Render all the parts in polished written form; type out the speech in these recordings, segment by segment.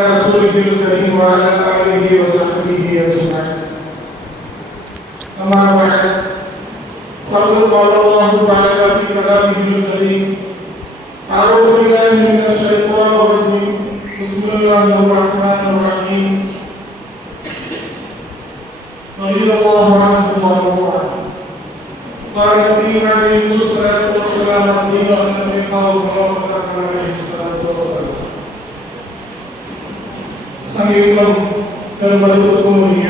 رسوله الكريم وعلى آله وصحبه أجمعين. أما بعد فقد قال الله تعالى في كلامه الكريم: أعوذ بالله من الشيطان الرجيم. بسم الله الرحمن الرحيم. رضي الله عنه ورضوا عنه. قال النبي عليه الصلاة والسلام: الدين النصيحة وقال عليه الصلاة والسلام. சங்கீதம் பெருமதிப்புக்கும் உரிய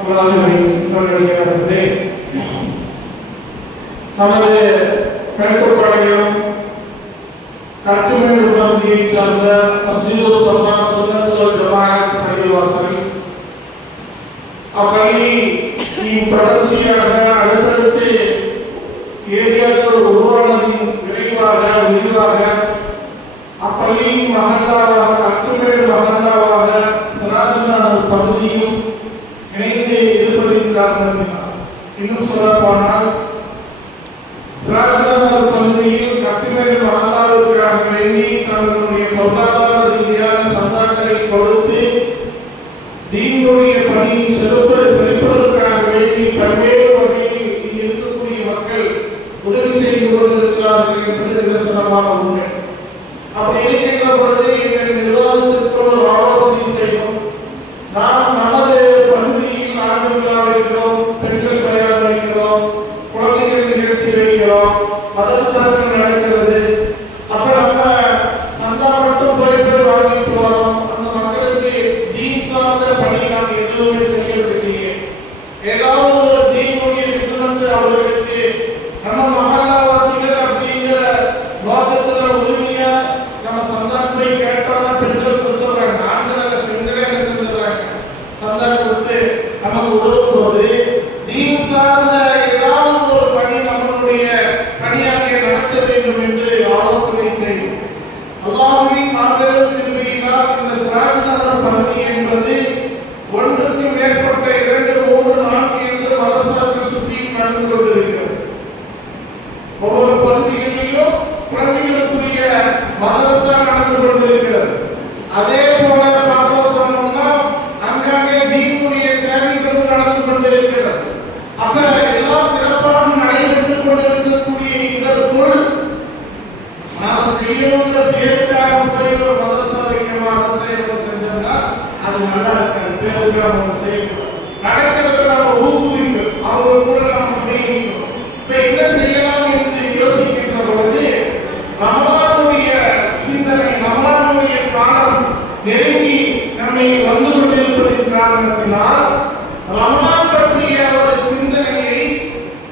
அல்லாஹ்வின் நமது கட்டுப்பாளையம் கட்டுமேடு பகுதியை சார்ந்த மஸ்ஜிது ஸஃபா சுன்னத்துல் ஜமாஅத் பள்ளிவாசல். அப்பள்ளியின் தொடர்ச்சியாக அடுத்தடுத்து ஏரியாக்கள் உருவானதின் விரைவாக அப்பள்ளியின் மகல்லாவாக கட்டுமேடு மகல்லாவாக சிராஜுல் பகுதியும் இணைந்து இருப்பதின் காரணத்தினால், இன்னும் சொல்லப்போனால் சிராஜுல் பகுதியில் கட்டுமேடு மகல்லாவிற்காக வேண்டி தங்களுடைய பொருளாதார ரீதியான சந்தாக்களை கொடுத்து தீனுடைய பணியை செலுத்துவதற்காக வேண்டி பல்வேறு வகையில் இருக்கக்கூடிய மக்கள் உதவி செய்து கொண்டிருக்கிறார்கள் என்பது நிதர்சனமான உண்மை. அப்படி இருக்கின்ற பொழுது எங்கள் நிர்வாகத்திற்கு ஒரு ஆலோசனை செய்வோம். நாம் நமது பகுதியில் ஆண்டு விழா வைக்கிறோம், பெண்கள் தயார் வைக்கிறோம், குழந்தைகள் நிகழ்ச்சி வைக்கிறோம், மதரசாக்கள் நடக்கிறது. அப்ப நம்ம சந்தா மட்டும் போய் வாங்கிட்டு வரோம். அந்த மக்களுக்கு தீன் சார்ந்த பணி நாம் எதுவுமே செய்யறது இல்லையே. ஏதாவது ஒரு தீனுடைய சித்தத்தை அவர்களுக்கு நம்ம மகல்லாவாசிகள் அப்படிங்கிற நோக்கத்துல உரிமையா நம்ம சந்தா போய் கேட்டோம்னா பெண்கள் கொடுத்துறாங்க. ஆண்கள் பெண்களே என்ன செஞ்சுறாங்க, சந்தா கொடுத்து நமக்கு உதவும் போது தீன் சார்ந்த ஏதாவது ஒரு பணி நம்மளுடைய பணியாக நடத்த வேண்டும் என்று ஆலோசனை செய்யும். அல்லாஹ்வின் மாபெரும் கிருபையினால் இந்த சிராஜுல் பகுதி என்பது ஒன்றுக்கு மேற்பட்ட 2, 3, 4 என்று மதரசாக்கள் சுற்றியும் நடந்து கொண்டிருக்கிறது. ஒவ்வொரு பகுதிகளிலும் குழந்தைகளுக்குரிய மதரசா நடந்து கொண்டிருக்கிறது. அதே போல பார்த்தோம் சொன்னோம்னா அங்கங்கே தீனுடைய சேவைகளும் நடந்து கொண்டிருக்கிறது. அப்ப எல்லாம் சிறப்பாக நடைபெற்றுக் கொண்டிருக்கக்கூடிய இதற்குள் நாம் செய்யணுங்கிற பேருக்காக போய் ஒரு மதரசா வைக்கணும், அதை செஞ்சோம்னா அது நல்லா இருக்காது. பேருக்காக நம்ம செய்யணும், நடக்கிறத நம்ம ஊக்குவிக்கணும், அவங்க கூட நம்ம பண்ணிக்கணும். இப்ப என்ன செய்யலாம் என்று யோசிக்கின்ற பொழுது ரமலானுடைய சிந்தனை, ரமலானுடைய காலம் நெருங்கி நம்மை வந்து கொண்டிருப்பதன் காரணத்தினால் ரமலான் பற்றிய ஒரு சிந்தனையை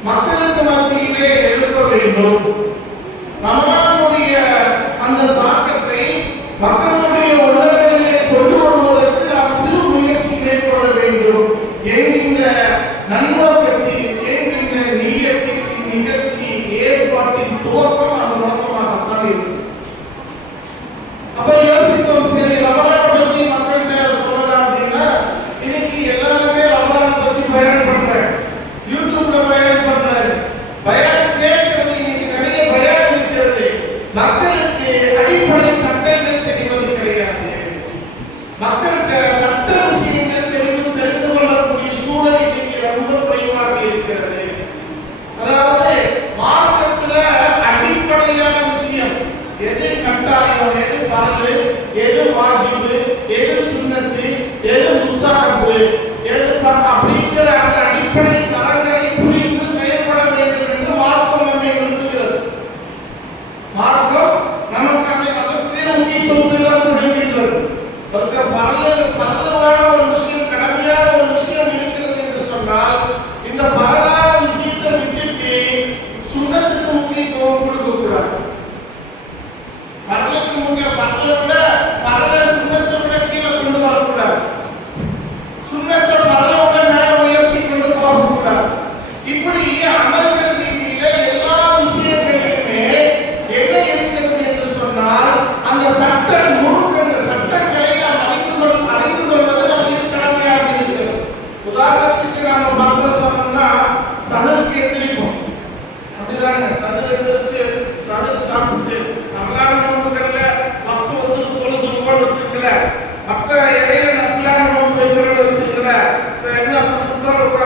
மக்களுக்கு மத்தியிலே எழுப்ப வேண்டும். ரமலானுடைய அந்த தாக்கத்தை மக்களுடைய உள்ளங்களிலே கொண்டு வருவதற்கு நாம் சிறு முயற்சி மேற்கொள்ள வேண்டும் என்கின்ற நன்னோக்கத்தில், என்கின்ற நீயத்தின் நிகழ்ச்சி ஏற்பாட்டின் துவக்கம் அந்த நோக்கமாகத்தான் இருக்கு. அப்ப யோசித்தோம், சரி ரமலான் பத்தி மக்கள்கிட்ட சொல்லலாம் அப்படின்னா இன்னைக்கு எல்லாருமே ரமலான் பத்தி பயன் பண்றாங்க, யூடியூப்ல பயன் பண்றாங்க. பயன் கேட்கறது இன்னைக்கு நிறைய பயன் இருக்கிறது. மக்களுக்கு அடிப்படை சட்டங்கள் தெரிவது கிடையாது. மக்களுக்கு சட்ட விஷயங்கள் தெரிந்து கொள்ளக்கூடிய சூழல் இன்னைக்கு ரொம்ப குறைவாக இருக்கிறது. அதாவது மார்க்கத்துல அடிப்படையான விஷயம் எது கட்டாயம், எது ஃபர்லு, எது வாஜிபு, எது சுன்னத்து, எது முஸ்தஹப், எது அப்படிங்கிற அந்த அடிப்படை தரங்களை புரிந்து செயல்பட வேண்டும் என்று மார்க்கம் நம்மை விரும்புகிறது. மார்க்கம் நமக்கு அதை அதற்கு முக்கியத்துவத்தை தான் கொடுக்கின்றது. ஒருத்தர் ஃபர்லு Karena